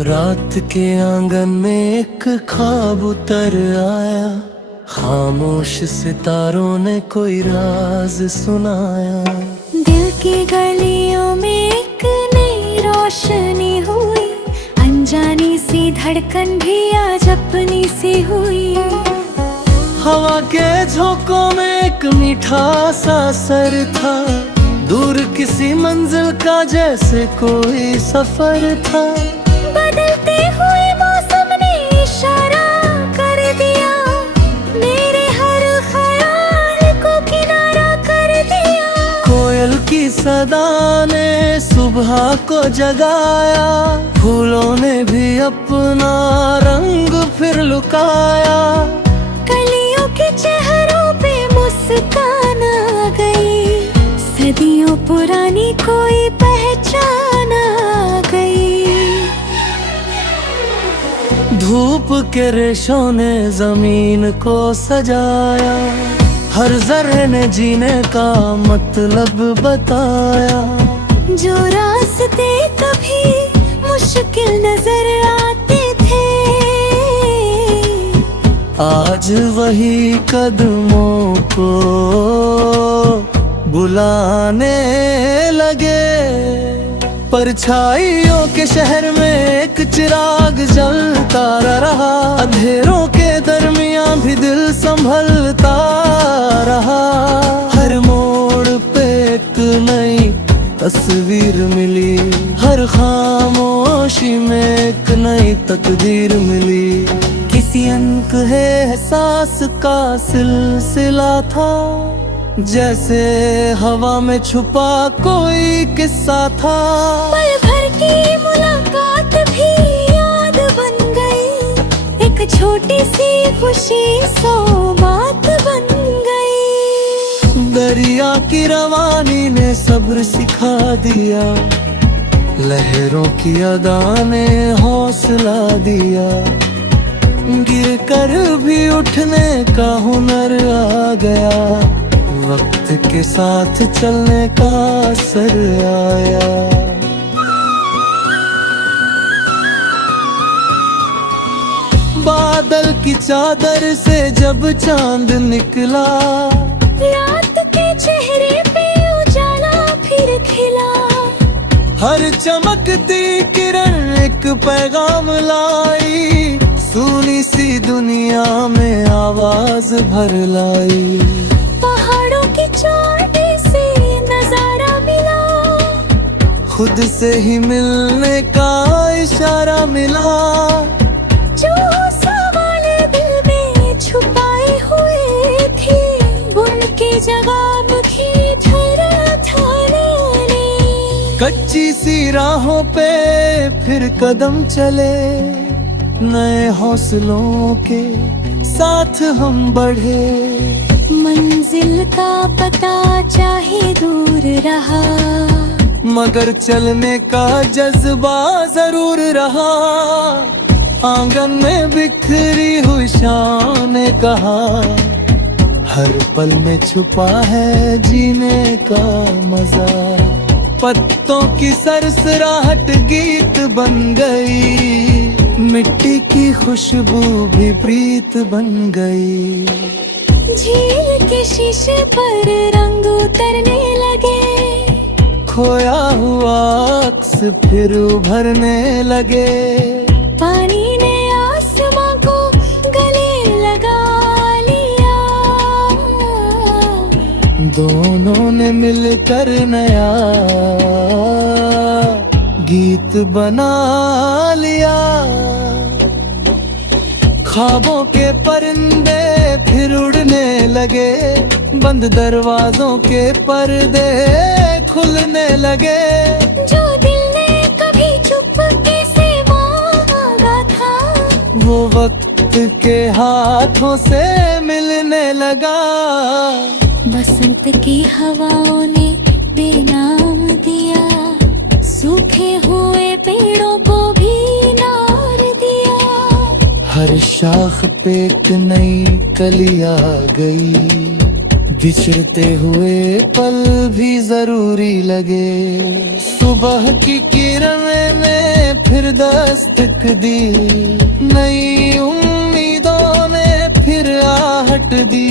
रात के आंगन में एक ख्वाब उतर आया, खामोश सितारों ने कोई राज सुनाया। दिल की गलियों में एक नई रोशनी हुई, अनजानी सी धड़कन भी आज अपनी सी हुई। हवा के झोंकों में एक मीठा सा सर था, दूर किसी मंजिल का जैसे कोई सफर था। बदलते हुए मौसम ने इशारा कर दिया, मेरे हर ख्याल को किनारा कर दिया। कोयल की सदा ने सुबह को जगाया, फूलों ने भी अपना रंग फिर लुकाया। कलियों के चेहरों पे मुस्कान आ गई, सदियों पुरानी कोई पहचान आ गई। धूप के रेशों ने जमीन को सजाया, हर जर्रे ने जीने का मतलब बताया। जो रास्ते कभी मुश्किल नजर आते थे, आज वही कदमों को बुलाने लगे। परछाइयों के शहर में एक चिराग जलता रहा, अंधेरों के दरमियां भी दिल संभलता रहा। हर मोड़ पे एक नई तस्वीर मिली, हर खामोशी में एक नई तकदीर मिली। किसी अनकहे एहसास का सिलसिला था, जैसे हवा में छुपा कोई किस्सा था। पल भर की मुलाकात भी याद बन गई, एक छोटी सी खुशी सौगात बन गई। दरिया की रवानी ने सब्र सिखा दिया, लहरों की अदा ने हौसला दिया। गिर कर भी उठने का हुनर आ गया, वक्त के साथ चलने का असर आया। बादल की चादर से जब चांद निकला, रात के चेहरे पे उजाला फिर खिला। हर चमकती किरण एक पैगाम लाई, सुनी सी दुनिया में आवाज भर लाई। पहाड़ों की चोटी से नजारा मिला, खुद से ही मिलने का इशारा मिला। जो सवाल दिल में छुपाए हुए थे, उनकी जवाब की कच्ची सी राहों पे फिर कदम चले, नए हौसलों के साथ हम बढ़े। मंजिल का पता चाहे दूर रहा, मगर चलने का जज्बा जरूर रहा। आंगन में बिखरी हुई शान ने कहा, हर पल में छुपा है जीने का मजा। पत्तों की सरसराहट गीत बन गई, मिट्टी की खुशबू भी प्रीत बन गई। झील के शीशे पर रंग उतरने लगे, खोया हुआ अक्स फिर उभरने लगे। पानी ने आसमां को गले लगा लिया, दोनों ने मिलकर नया गीत बना लिया। ख्वाबों के परिंदे फिर उड़ने लगे, बंद दरवाजों के पर्दे खुलने लगे। जो दिल ने कभी चुपके से मांगा था, वो वक्त के हाथों से मिलने लगा। बसंत की हवाओं ने बेनाम दिया, सूखे हुए पेड़ों को भी नार दिया। हर शाख पे एक नई कली आ गई, बिछड़ते हुए पल भी जरूरी लगे। सुबह की किरणें ने फिर दस्तक दी, नई उम्मीदों ने फिर आहट दी।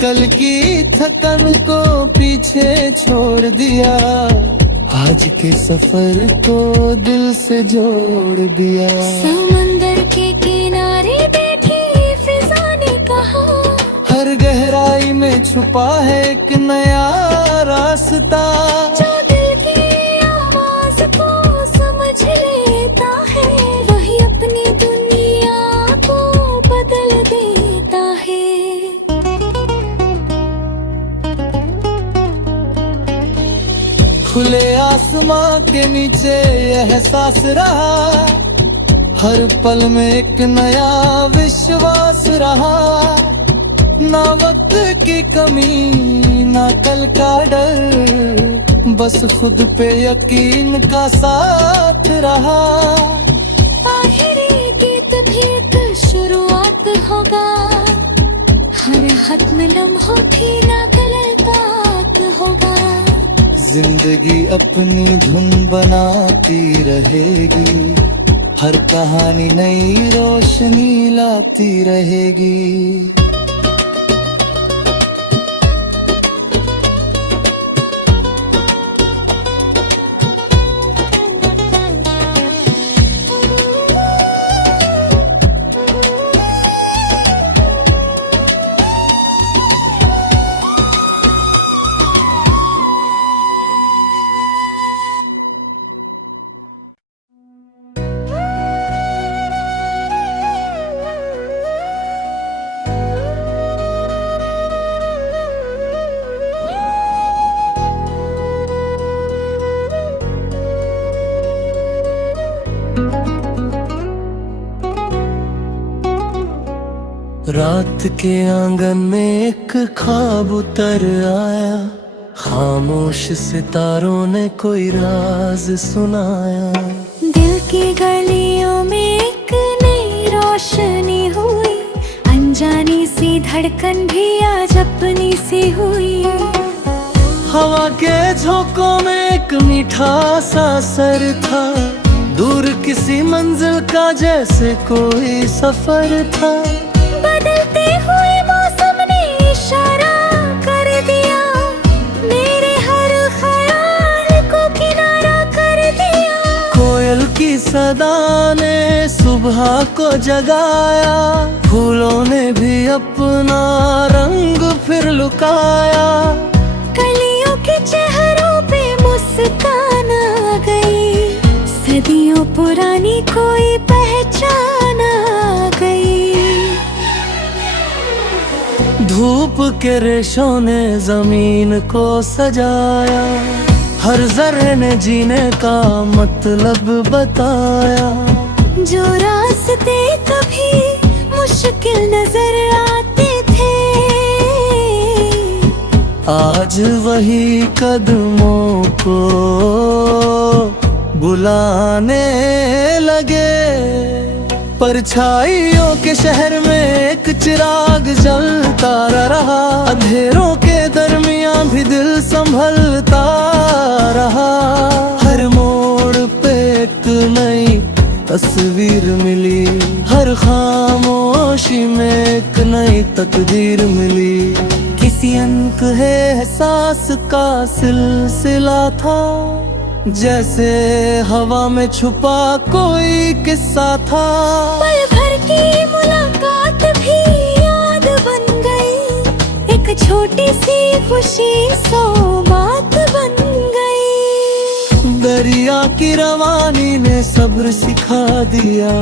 कल की थकन को पीछे छोड़ दिया, आज के सफर को दिल से जोड़ दिया। समंदर के किनारे बैठी फिजा ने कहा, हर गहराई में छुपा है एक नया रास्ता। जो दिल की आवाज को समझ लेता है, वही अपनी दुनिया को बदल देता है। खुले आसमां के नीचे एहसास रहा, हर पल में एक नया विश्वास रहा। ना वक्त की कमी ना कल का डर, बस खुद पे यकीन का साथ रहा। आखिरी गीत भी एक शुरुआत होगा, हर खत्म लम्हों की ना कलर बात होगा। जिंदगी अपनी धुन बनाती रहेगी, हर कहानी नई रोशनी लाती रहेगी। रात के आंगन में एक ख्वाब उतर आया, खामोश सितारों ने कोई राज सुनाया। दिल की गलियों में एक नई रोशनी हुई, अनजानी सी धड़कन भी आज अपनी सी हुई। हवा के झोंकों में एक मीठा सा असर था, दूर किसी मंजिल का जैसे कोई सफर था। बदलते हुए मौसम ने इशारा कर दिया, मेरे हर ख्याल को किनारा कर दिया। कोयल की सदा ने सुबह को जगाया, फूलों ने भी अपना रंग फिर लुकाया। कलियों के चेहरों पे मुस्कान आ गई, सदियों पुरानी कोई पहचान आ गई। धूप के रेशों ने जमीन को सजाया, हर जर्रे ने जीने का मतलब बताया। जो रास्ते कभी मुश्किल नजर आते थे, आज वही कदमों को बुलाने लगे। परछाइयों के शहर में एक चिराग जलता रहा, अंधेरों के दरमियां भी दिल संभलता रहा। हर मोड़ पे एक नई तस्वीर मिली, हर खामोशी में एक नई तकदीर मिली। किसी अनकहे एहसास का सिलसिला था, जैसे हवा में छुपा कोई किस्सा था। पल भर की मुलाकात भी याद बन गई, एक छोटी सी खुशी सो बात बन गई। दरिया की रवानी ने सब्र सिखा दिया,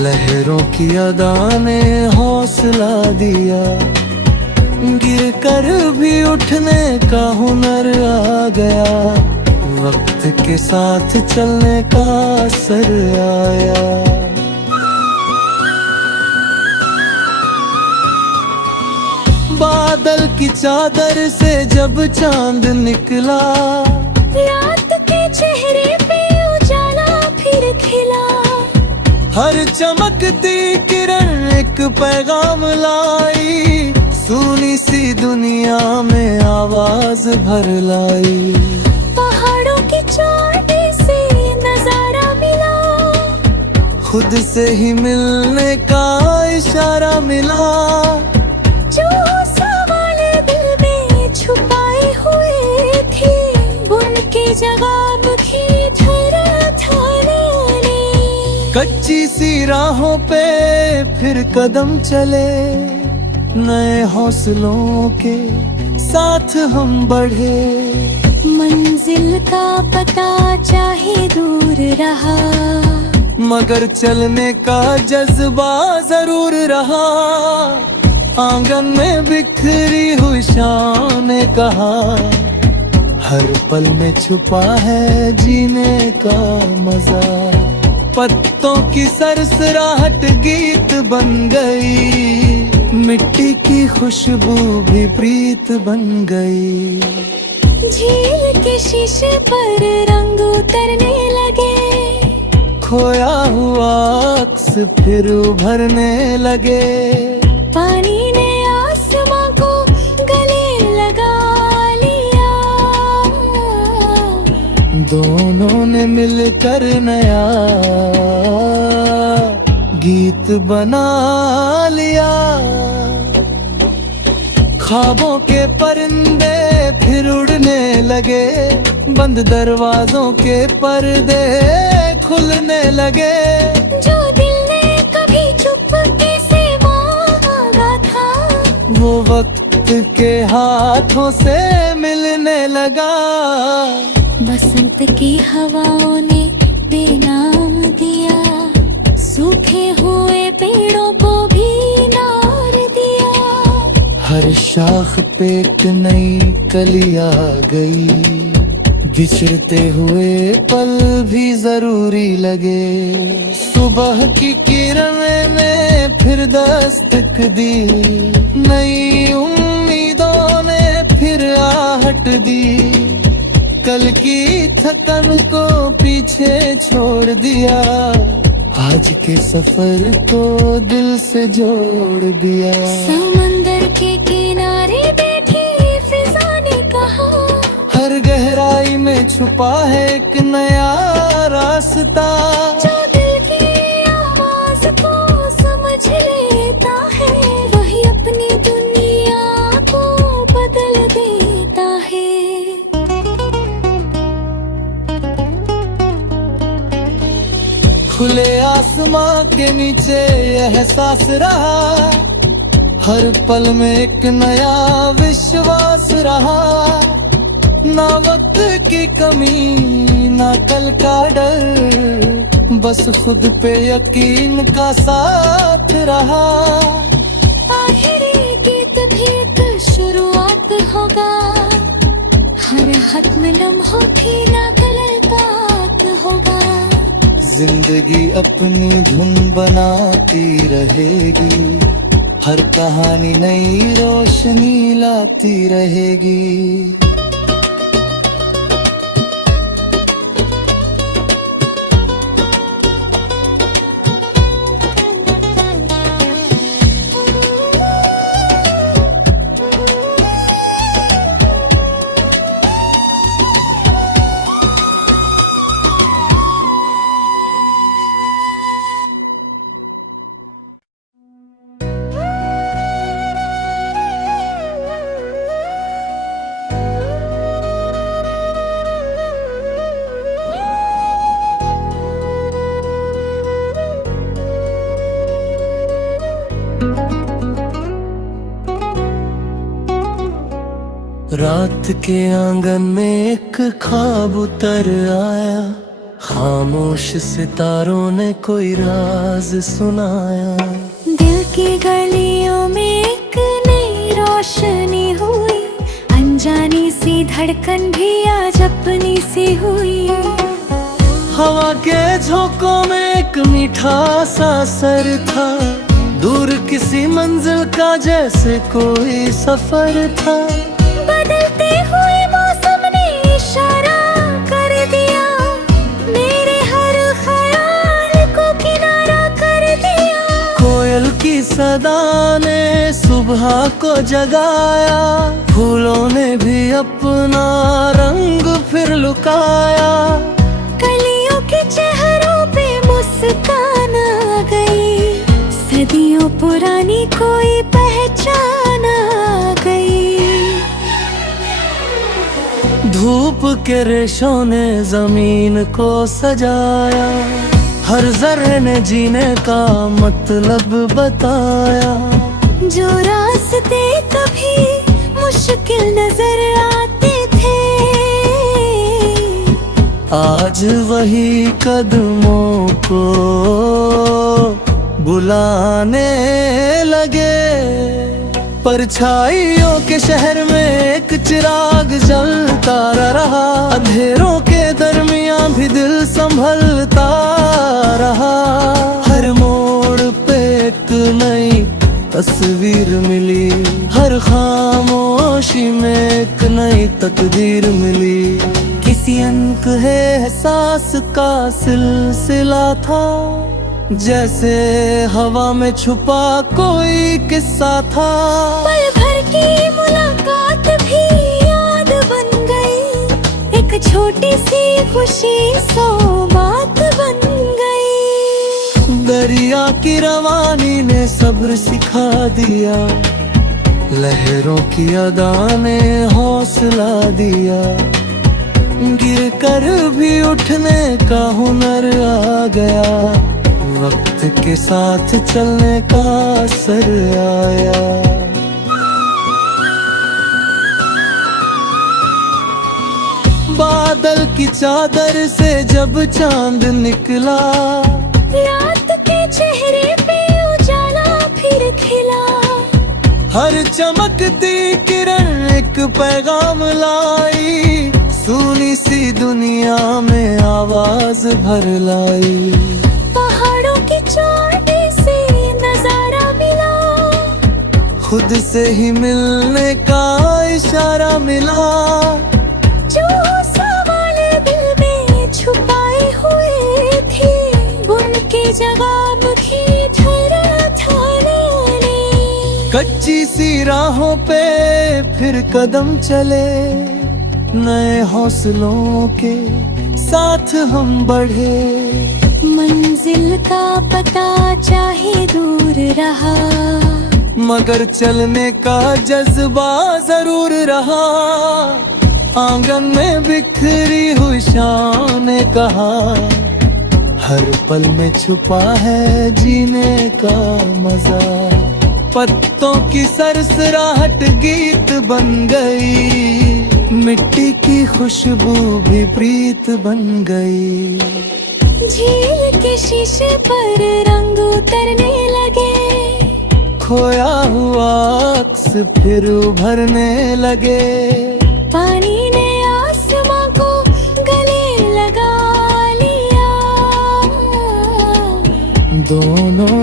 लहरों की अदा ने हौसला दिया। गिर कर भी उठने का हुनर आ गया, वक्त के साथ चलने का असर आया। बादल की चादर से जब चांद निकला, रात के चेहरे पे उजाला फिर खिला। हर चमकती किरण एक पैगाम लाई, सूनी सी दुनिया में आवाज भर लाई। पहाड़ों की चोटी से नजारा मिला, खुद से ही मिलने का इशारा मिला। जो सवाल दिल में छुपाए हुए थे, उनके जवाब की कच्ची सी राहों पे फिर कदम चले, नए हौसलों के साथ हम बढ़े। मंजिल का पता चाहे दूर रहा, मगर चलने का जज्बा जरूर रहा। आंगन में बिखरी हुई शान ने कहा, हर पल में छुपा है जीने का मजा। पत्तों की सरसराहट गीत बन गई, मिट्टी की खुशबू भी प्रीत बन गई। झील के शीशे पर रंग उतरने लगे, खोया हुआ अक्स फिर उभरने लगे। पानी ने आसमां को गले लगा लिया, दोनों ने मिलकर नया गीत बना लिया। ख्वाबों के परिंदे फिर उड़ने लगे, बंद दरवाजों के पर्दे खुलने लगे। जो दिल ने कभी चुपके से मांगा था, वो वक्त के हाथों से मिलने लगा। बसंत की हवाओं ने बेनाम दिया, सूखे हुए पेड़ों को भी नार दिया। हर शाख पे एक नई कली आ गई, बिछड़ते हुए पल भी जरूरी लगे। सुबह की किरणें ने फिर दस्तक दी, नई उम्मीदों ने फिर आहट दी। कल की थकन को पीछे छोड़ दिया, आज के सफर को दिल से जोड़ दिया। समंदर के किनारे बैठी फिजा ने कहा, हर गहराई में छुपा है एक नया रास्ता। जो दिल की आवाज को समझ लेता है, वही अपनी दुनिया को बदल देता है। खुले आसमां के नीचे एहसास रहा, हर पल में एक नया विश्वास रहा। ना वक्त की कमी ना कल का डर, बस खुद पे यकीन का साथ रहा। आखिरी गीत भी एक शुरुआत होगा, हर खत्म लम्हों की ना कलबात होगा। जिंदगी अपनी धुन बनाती रहेगी, हर कहानी नई रोशनी लाती रहेगी। रात के आंगन में एक ख्वाब उतर आया, खामोश सितारों ने कोई राज सुनाया। दिल की गलियों में एक नई रोशनी हुई, अनजानी सी धड़कन भी आज अपनी सी हुई। हवा के झोंकों में एक मीठा सा असर था, दूर किसी मंजिल का जैसे कोई सफर था। बदलते हुए मौसम ने इशारा कर दिया, मेरे हर ख्याल को किनारा कर दिया। कोयल की सदा ने सुबह को जगाया, फूलों ने भी अपना रंग फिर लुकाया। कलियों के चेहरों पे मुस्कान आ गई, सदियों पुरानी कोई पहचान आ गई। धूप के रेशों ने जमीन को सजाया, हर जर्रे ने जीने का मतलब बताया। जो रास्ते कभी मुश्किल नजर आते थे, आज वही कदमों को बुलाने लगे। परछाइयों के शहर में एक चिराग जलता रहा, अंधेरों के दरमियां भी दिल संभलता रहा। हर मोड़ पे एक नई तस्वीर मिली, हर खामोशी में एक नई तकदीर मिली। किसी अनकहे एहसास का सिलसिला था, जैसे हवा में छुपा कोई किस्सा था। पल भर की मुलाकात भी याद बन गई, एक छोटी सी खुशी सौ बात बन गई। दरिया की रवानी ने सब्र सिखा दिया, लहरों की अदा ने हौसला दिया। गिर कर भी उठने का हुनर आ गया, वक्त के साथ चलने का असर आया। बादल की चादर से जब चांद निकला, रात के चेहरे पे उजाला फिर खिला। हर चमकती किरण एक पैगाम लाई, सुनी सी दुनिया में आवाज भर लाई। पहाड़ों की चोटी से नजारा मिला, खुद से ही मिलने का इशारा मिला। जो सवाल दिल में छुपाए हुए थे, उनकी जवाब की कच्ची सी राहों पे फिर कदम चले, नए हौसलों के साथ हम बढ़े। मंजिल का पता चाहे दूर रहा, मगर चलने का जज्बा जरूर रहा। आंगन में बिखरी हुई शान ने कहा, हर पल में छुपा है जीने का मजा। पत्तों की सरसराहट गीत बन गई, मिट्टी की खुशबू भी प्रीत बन गई। झील के शीशे पर रंग उतरने लगे, खोया हुआ अक्स फिर उभरने लगे। पानी ने आसमां को गले लगा लिया, दोनों